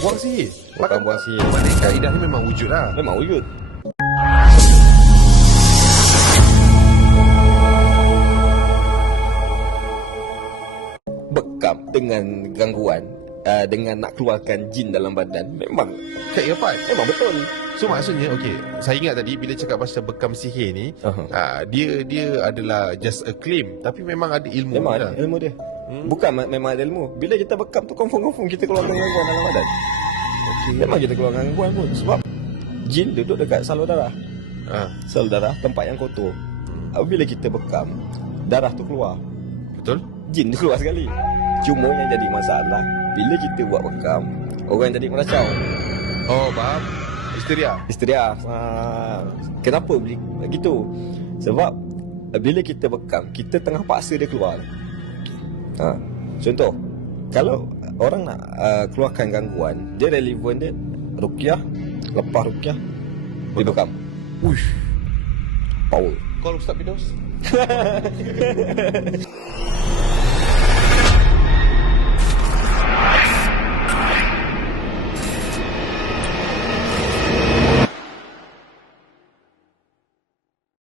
Buang sihir. Bukan buang sihir. Maknanya kaedah ni memang wujud lah. Memang wujud. Bekam dengan gangguan, dengan nak keluarkan jin dalam badan, memang betul. So maksudnya okey, saya ingat tadi bila cakap pasal bekam sihir ni, dia adalah just a claim, tapi memang ada ilmu. Memang ada ilmu dia. Bukan memang ada ilmu. Bila kita bekam tu confirm kita keluarkan gangguan dalam badan. Memang kita keluarkan gangguan pun. Sebab jin duduk dekat salur darah. Salur darah, tempat yang kotor. Bila kita bekam, darah tu keluar. Betul? Jin tu keluar sekali. Cuma yang jadi masalah, bila kita buat bekam, orang jadi meracau. Oh, faham. Histeria. Kenapa begitu? Sebab bila kita bekam, kita tengah paksa dia keluar. Contoh, kalau orang nak keluarkan gangguan, dia relevan dia ruqyah, lepas ruqyah dia bekam. Uish. Power. Call Ustaz Fidaus.